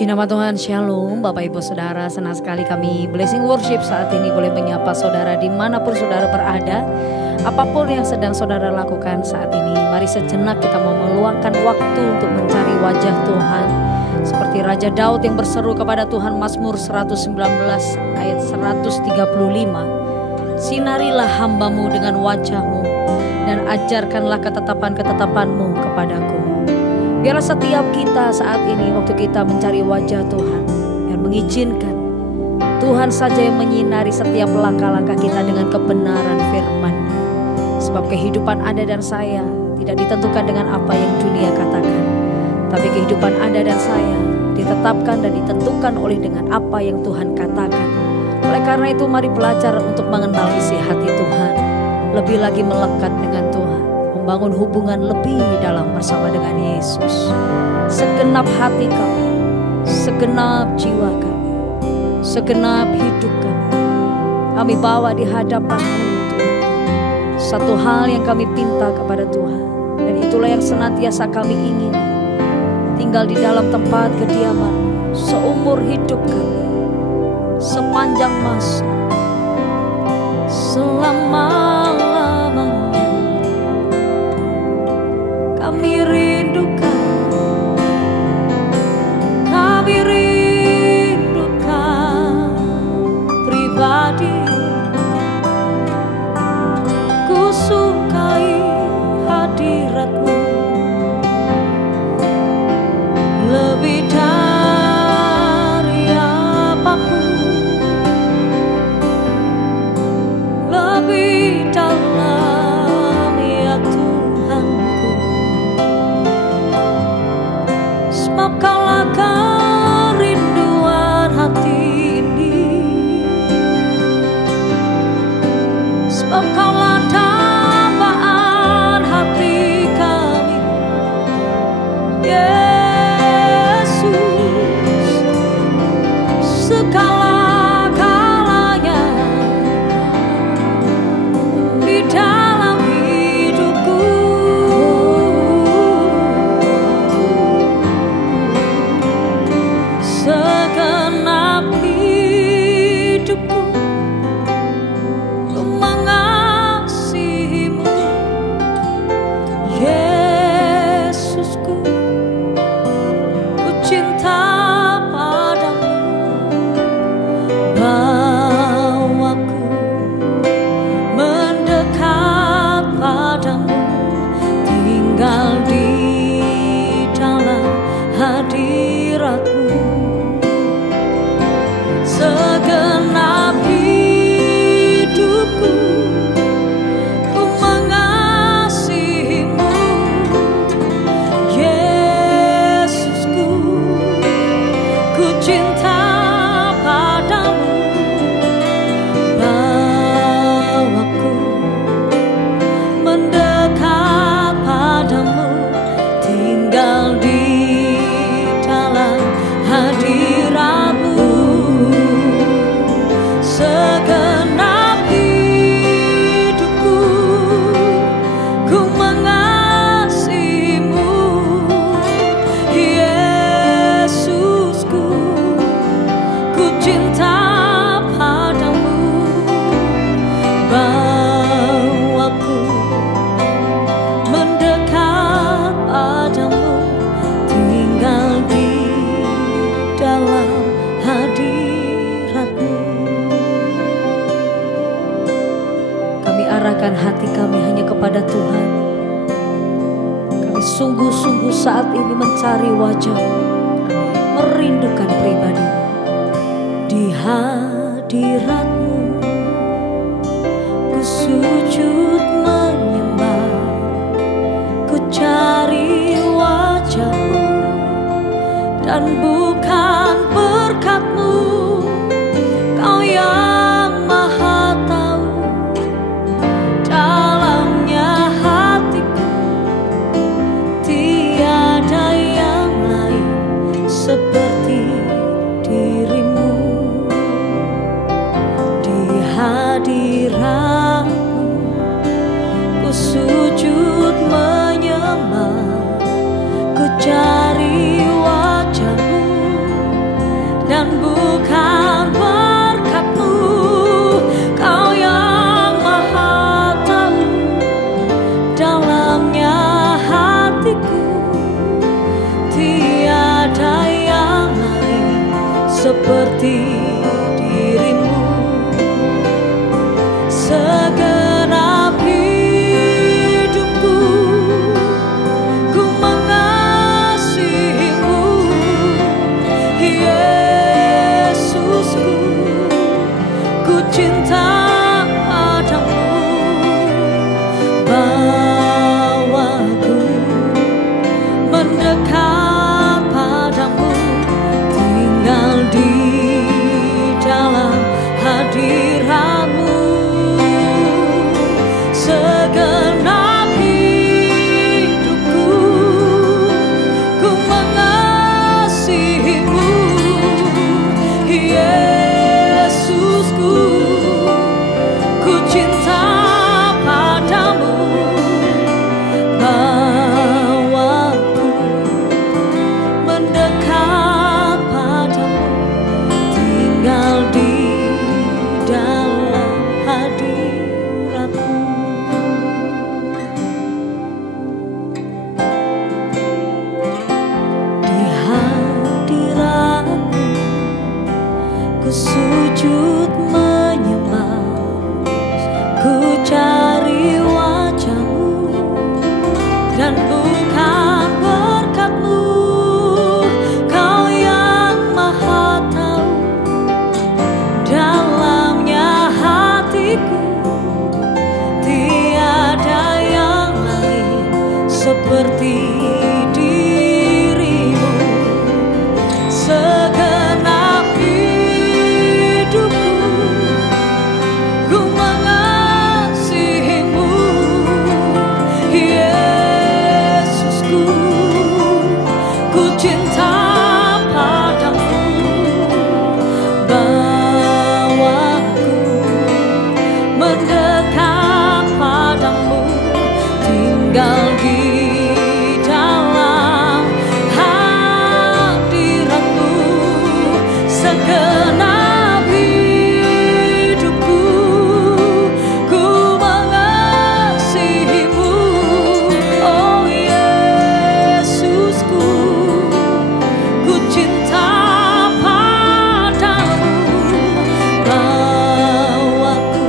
Puji nama Tuhan, Shalom Bapak Ibu Saudara. Senang sekali kami Blessing Worship saat ini boleh menyapa saudara dimanapun saudara berada. Apapun yang sedang saudara lakukan saat ini, mari sejenak kita mau meluangkan waktu untuk mencari wajah Tuhan. Seperti Raja Daud yang berseru kepada Tuhan, Mazmur 119 ayat 135. Sinarilah hambamu dengan wajahmu dan ajarkanlah ketetapan-ketetapanmu kepadaku. Biarlah setiap kita saat ini waktu kita mencari wajah Tuhan, yang mengizinkan Tuhan saja yang menyinari setiap langkah-langkah kita dengan kebenaran firman-Nya. Sebab kehidupan Anda dan saya tidak ditentukan dengan apa yang dunia katakan, tapi kehidupan Anda dan saya ditetapkan dan ditentukan oleh dengan apa yang Tuhan katakan. Oleh karena itu mari belajar untuk mengenal isi hati Tuhan, lebih lagi melekat dengan Tuhan, membangun hubungan lebih dalam bersama dengan Yesus. Segenap hati kami, segenap jiwa kami, segenap hidup kami bawa di hadapan-Mu Tuhan. Satu hal yang kami pinta kepada Tuhan, dan itulah yang senantiasa kami ingin, tinggal di dalam tempat kediaman-Mu seumur hidup kami, sepanjang masa, selama-lamanya. Kami rindukan pribadi. Ku sukai hadirat-Mu lebih dari apapun, lebih dalam ya Tuhanku. Sebab Kaulah kerinduan hati ini, sebab Kaulah dambaan hati kami, Yesus. Segala-galanya di dalam hidupku, segenap hidupku untuk mengasihi-Mu, Yesusku. Ku cinta padamu, bawaku mendekat padamu, tinggal di dalam hadirat-Mu. Segenap hidupku ku mengasihi-Mu, Yesusku. Ku cinta padamu, bawaku mendekat padamu, tinggal di dalam hadirat-Mu. Segenap hidupku ku mengasihi-Mu, Yesusku. Ku cinta padamu, bawaku mendekat padamu, tinggal di dalam hadirat-Mu. Kami arahkan hati kami hanya kepada Tuhan. Kami sungguh-sungguh saat ini mencari wajah-Mu, merindukan pribadi-Mu. Di hadirat-Mu ku sujud menyembah, ku cari wajah-Mu, dan bukan berkat-Mu, Kau yang maha tahu dalamnya hatiku. Tiada yang lain seperti diri-Mu. Di hadirat-Mu ku sujud menyembah, ku cari wajah-Mu, cinta padamu, bawaku mendekat padamu, tinggal di dalam hadiratmu. Segenap hidupku ku mengasihimu, Yesusku, ku cinta padamu, bawaku mendekat padamu, tinggal di dalam hadiratmu. Di hadiratmu ku sujud menyembah, ku cari wajahmu, dan bukan berkat-Mu, Kau yang maha tahu dalamnya hatiku. Tiada yang lain seperti dirimu. Segenap hidupku ku mengasihimu, Yesusku, ku cinta padamu, bawaku mendekat padamu, tinggal di dalam hadiratmu. Segenap hidupku ku mengasihimu, oh Yesusku, ku cinta padamu, bawaku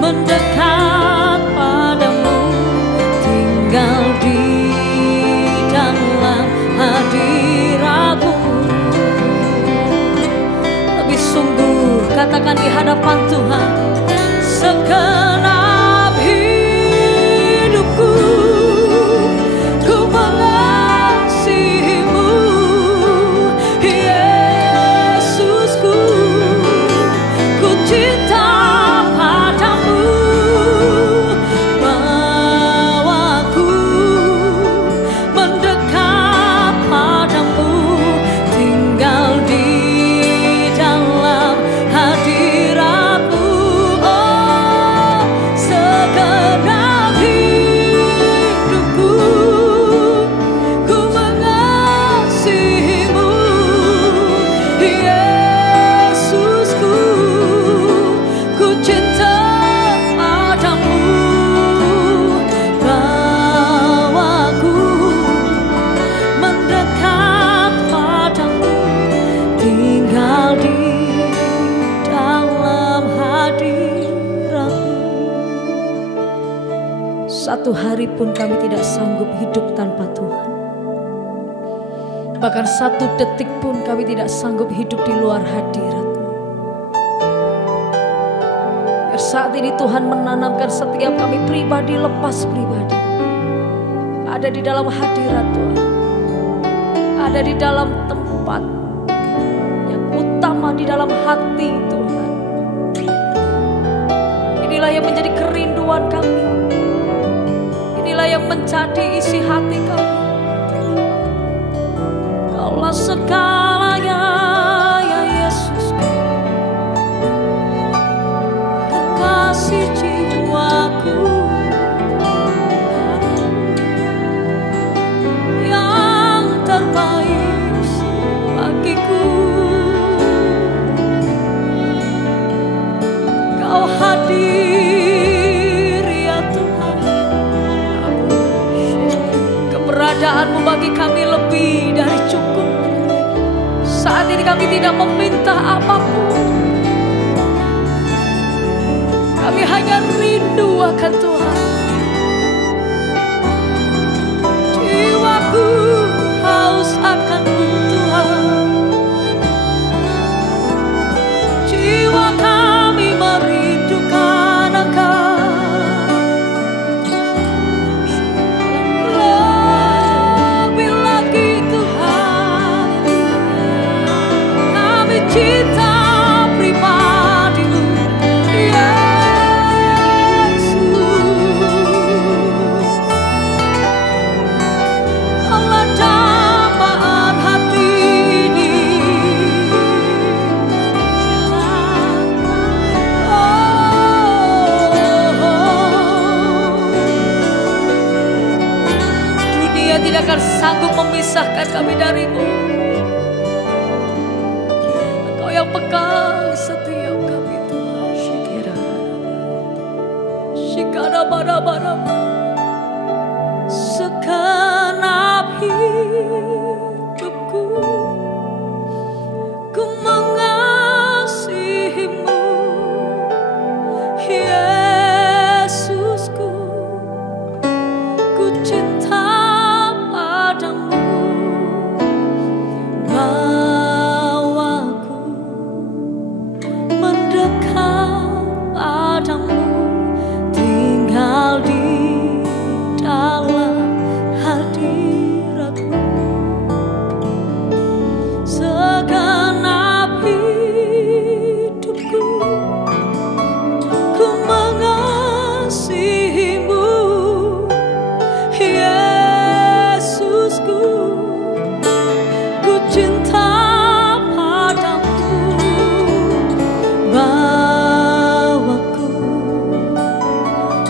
mendekat padamu, tinggal di dalam hadiratmu. Lebih sungguh katakan di hadapan Tuhan, segenap hidupku ku mengasihimu, Yesusku, ku cinta padamu, bawaku mendekat padamu, tinggal di dalam hadiratmu. Oh, segenap hidupku ku mengasihimu, Yesusku, ku cinta padamu, bawaku mendekat padamu, tinggal di dalam hadiratmu. Satu hari pun kami tidak sanggup hidup tanpa Tuhan. Bahkan satu detik pun kami tidak sanggup hidup di luar hadirat-Mu. Biar saat ini Tuhan menanamkan setiap kami pribadi lepas pribadi ada di dalam hadirat Tuhan, ada di dalam tempat yang utama di dalam hati Tuhan. Inilah yang menjadi kerinduan kami, inilah yang menjadi isi hati kami. Kaulah segalanya ya Yesusku, kekasih jiwaku, yang terbaik bagiku. Kau hadir ya Tuhan, keberadaanmu bagi kami lebih dari cukup. Saat ini kami tidak meminta apapun, kami hanya rindu akan Tuhan. Jiwaku haus akan-Mu Tuhan, jiwa kami memisahkan kami darimu. Engkau yang pegang setiap kami Tuhan. Segenap hidupku ku mengasihimu, Yesusku. Ku cinta padamu, bawaku mendekat padamu, tinggal di dalam hadiratmu. Segenap hidupku ku mengasihimu, Yesusku. Ku cinta padamu, bawaku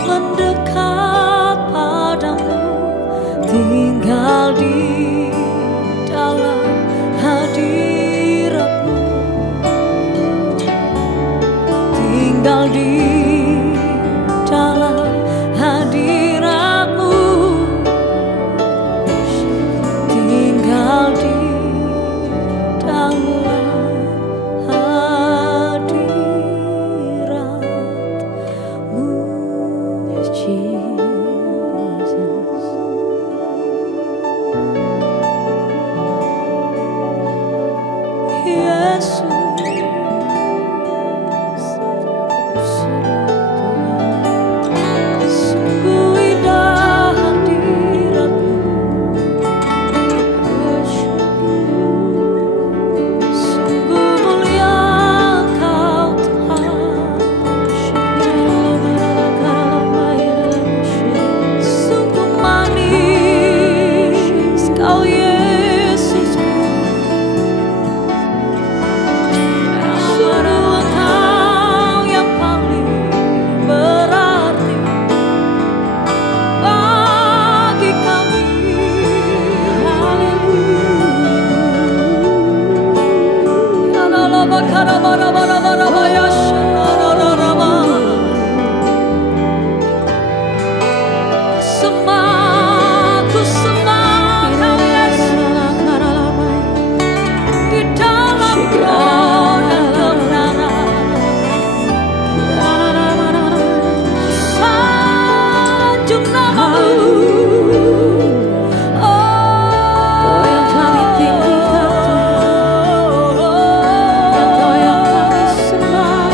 mendekat padamu, tinggal di dalam hadiratmu, tinggal di dalam hadiratmu, tinggal di dalam hadiratmu. Yesus, sungguh indah hadiratmu, sungguh mulia Kau Tuhan, sungguh manis Kau Yesusku. Sungguh Engkau yang paling berarti bagi kami. Semaku sembah Kau Yesus, di dalam roh dan kebenaran. Sanjung namamu, Kau yang kami tinggikan, Kau yang kami sembah.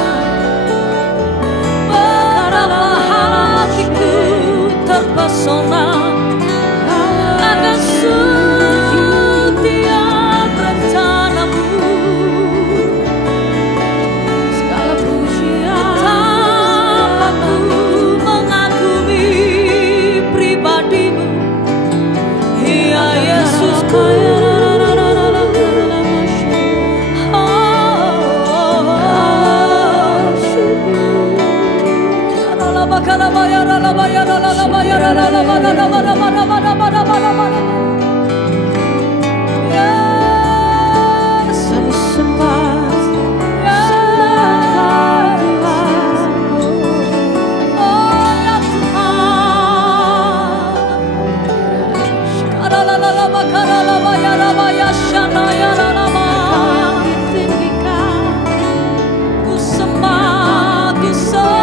Betapa hatiku terpesona akan setiap rencanamu. Segala pujian betapa ku mengagumi pribadimu, ya Yesusku. Kami sembah, sembah Tuhan. Oh ya Tuhan, ditinggikan. Ku sembah, ku sembah.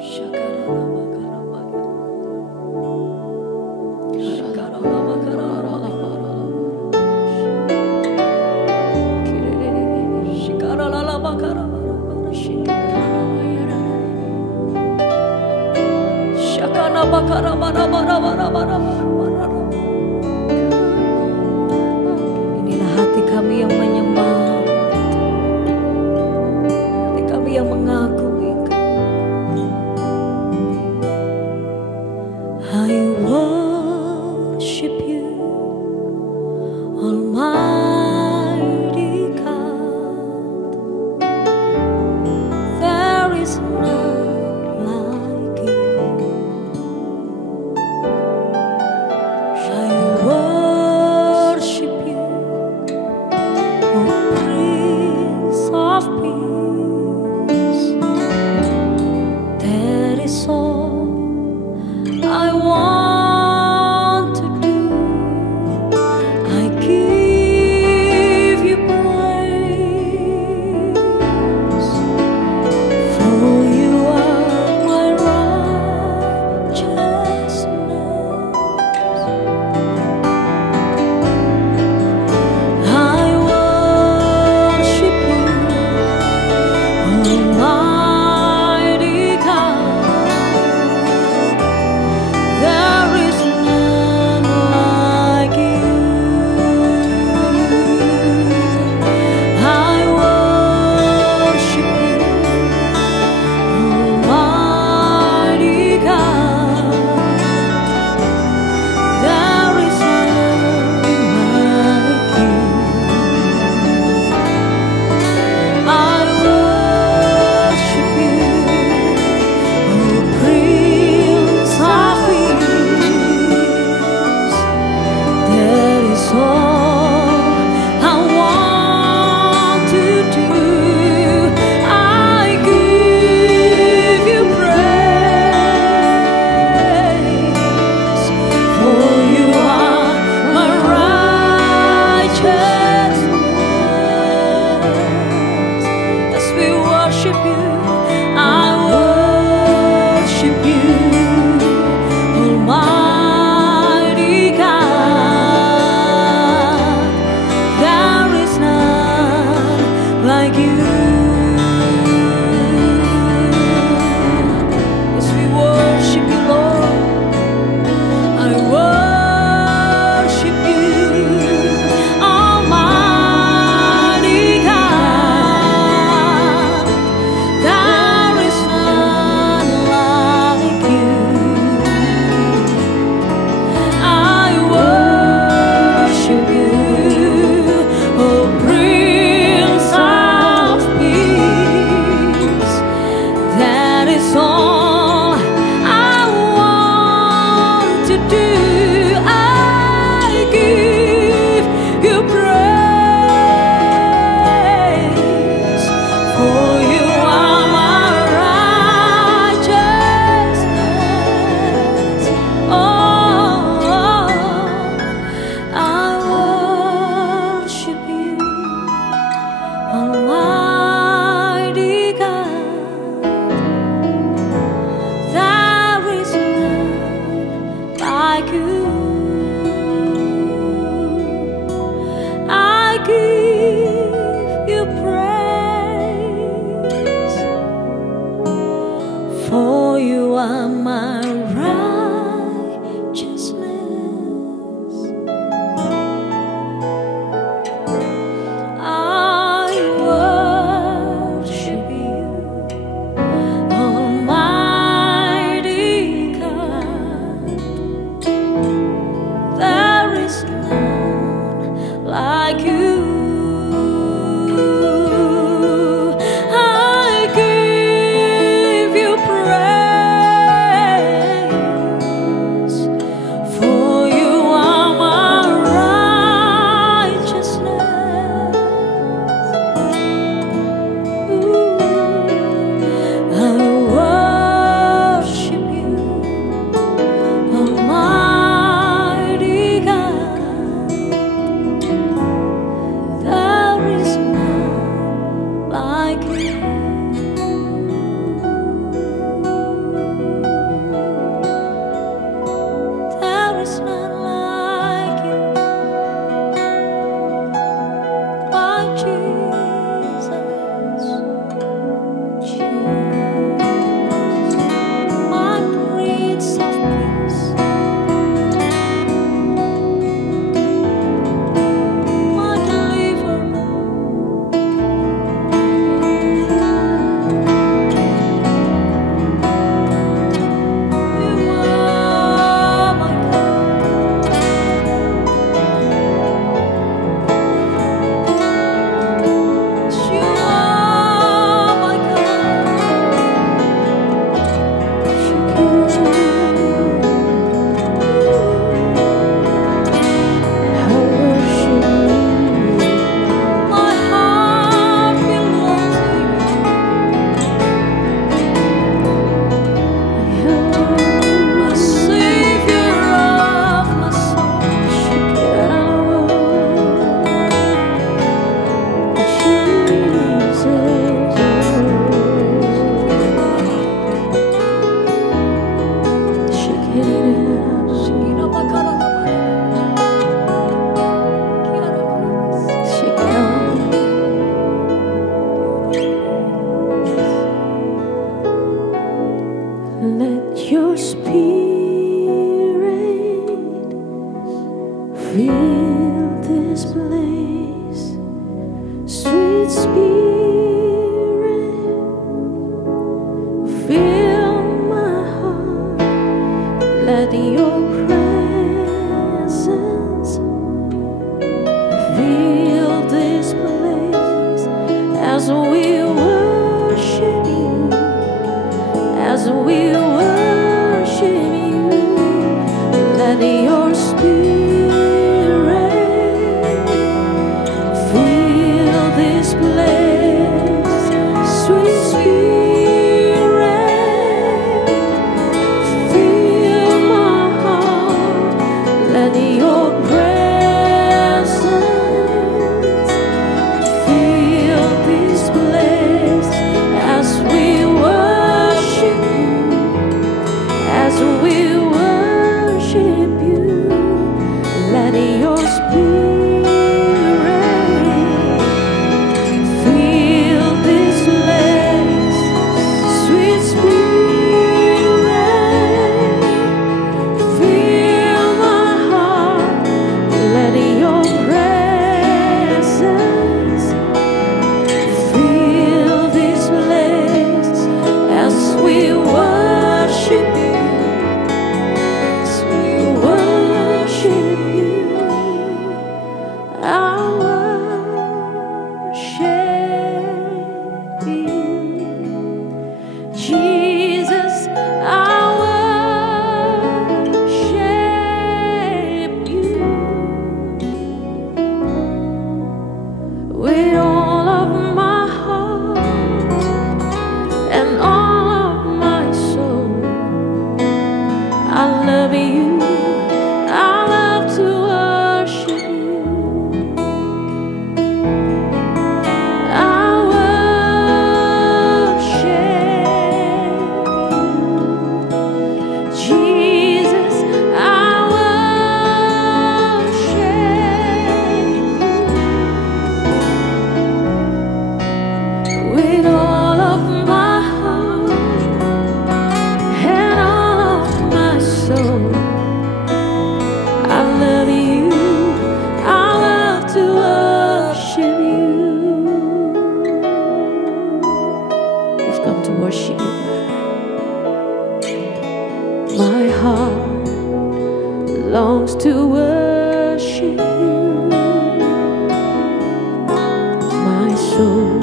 Shut Inilah hati kami yang menyembah, hati kami yang mengagumi Kau. I worship You, Almighty God. There is none like You. I worship You, O Prince of Peace. That is all I want to do. I give You praise, for You are my righteousness. I worship You, Almighty God. There is none like You. I worship You, Almighty God. There is none like You. I worship You, O Prince of Peace. That is all I want to do. I give You praise, for You are my righteousness. As we worship You, I worship You, Almighty God. There is none like You. As we worship You, Lord, I worship You, Almighty God. There is none like You. I worship You, O Prince of Peace. That is all I want to do. I give You praise, for You are my righteousness. Oh, I worship You, Almighty God. There is none like You. I give You praise, for You are my righteousness. I worship You, Almighty God. There is none like You. I give You praise, Spirit fill this place, sweet Spirit, fill my heart. Let your presence fill this place as we worship you, as we worship you. Let your Spirit fill this place, sweet Spirit, fill my heart. Let your presence fill this place as we worship you, as we worship you. Let your Spirit fill this place, sweet Spirit, fill my heart. Let your presence fill this place as we worship you, as we worship you. I worship you, Jesus. I worship you with all of my heart and all of my soul. I love you. I love to worship you. I worship you, Jesus. I worship you with all of my heart and all of my soul. I love you. I love to worship you. We've come to worship you. My heart longs to worship you. My soul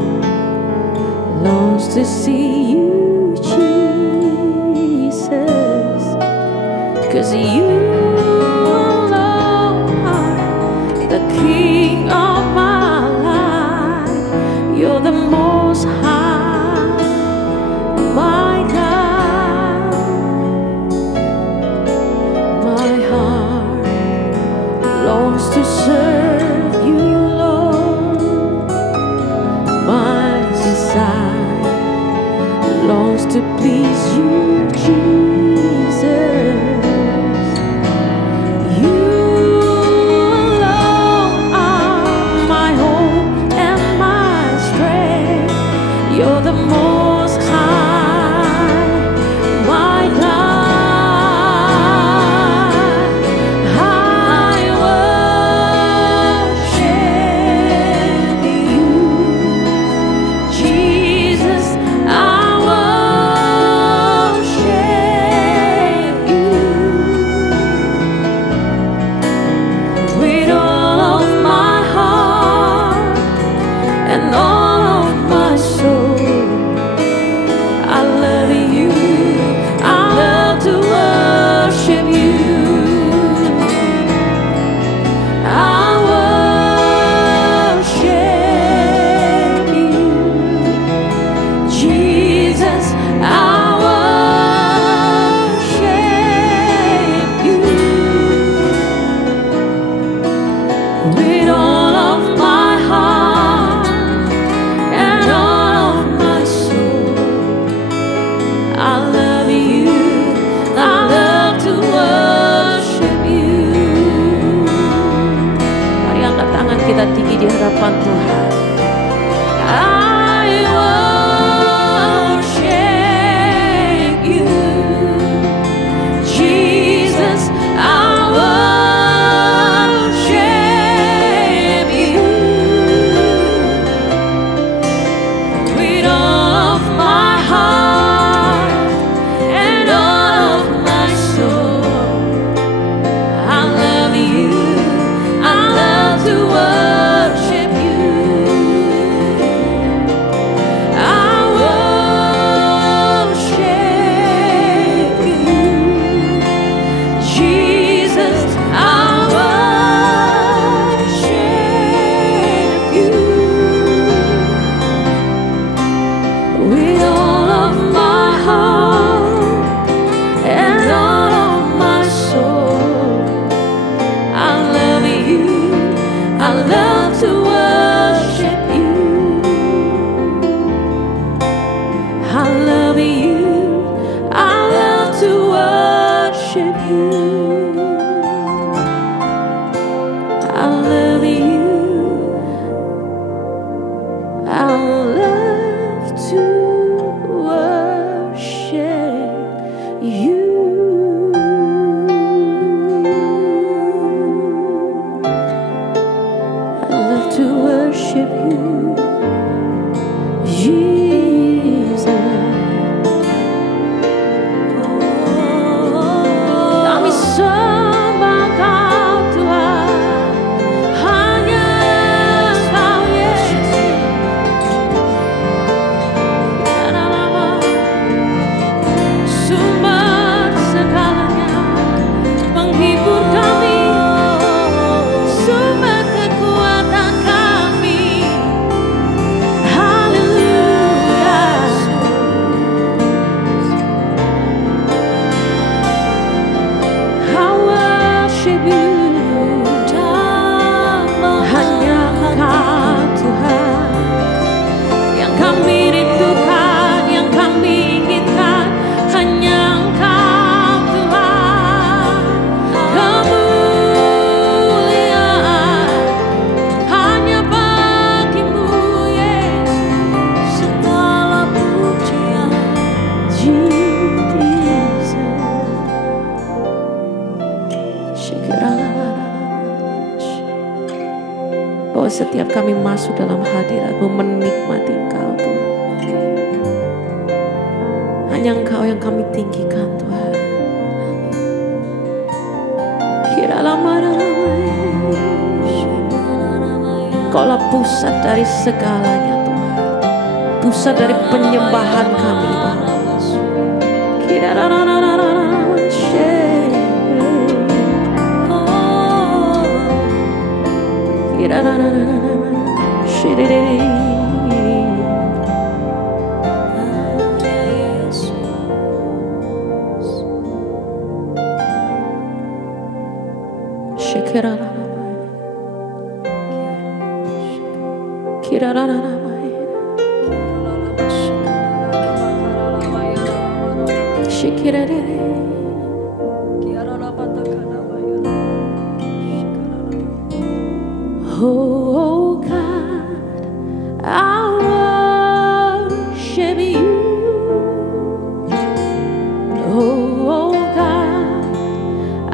longs to see you, Jesus, 'cause you alone are the King of my life. You're the Most High, my God. My heart longs to serve you, Lord. My desire longs to please you, Jesus. You alone are my hope and my strength. You're the Most High, my God. I worship you, Jesus. I worship you with all of my heart and all of my soul. I love you. I love to worship you. I worship you, Jesus. I worship you with all of my heart and all of my soul. I love you. I love to worship you. Mari angkat tangan kita tinggi di hadapan Tuhan. I worship you, Bahwa setiap kami masuk dalam hadirat-Mu menikmati Engkau Tuhan. Hanya Engkau yang kami tinggikan Tuhan. Engkaulah pusat dari segalanya Tuhan. Pusat dari penyembahan kami Tuhan. Oh God, I worship you. Oh God,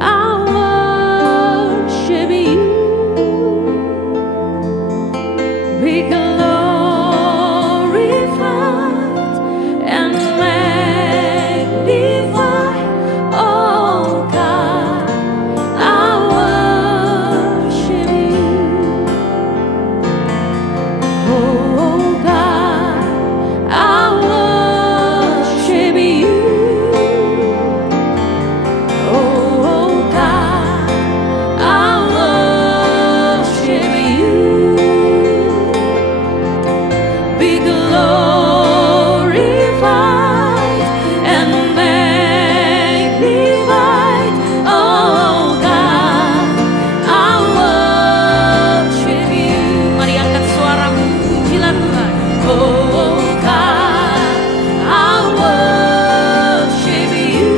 I worship you. Be glorified and magnified. Oh God, I worship you. Oh God, I worship you. Oh God, I worship you. Be glorified and magnified. Oh God, I worship you. Mari angkat suaramu, pujilah Tuhan. Oh God, I worship you.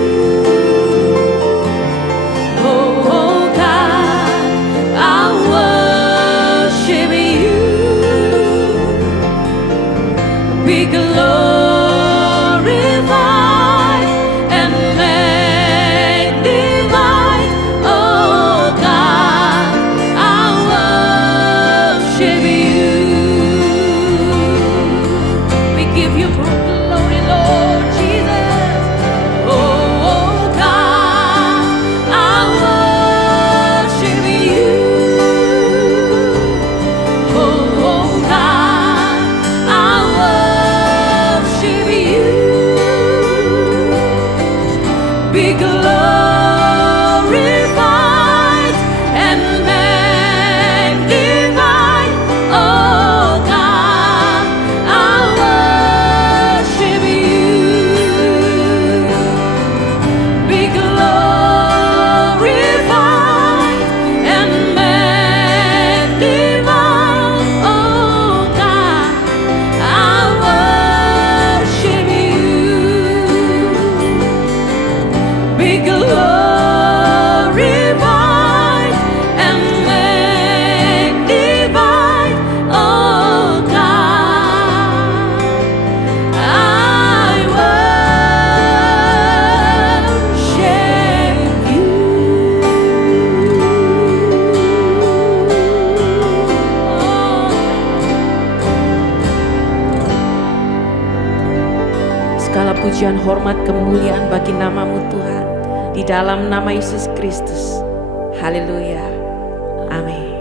Oh God, I worship you. Be glorified and magnified. Oh God, I worship you. We give you glory, Lord Jesus. Oh God, I worship you. Oh God, I worship you. Be glorified and magnified. Oh God, I worship you. Be glorified and magnified. Oh God, I worship you. Be glorified. segala pujian, hormat, kemuliaan bagi nama-Mu Tuhan. Di dalam nama Yesus Kristus. Haleluya. Amin.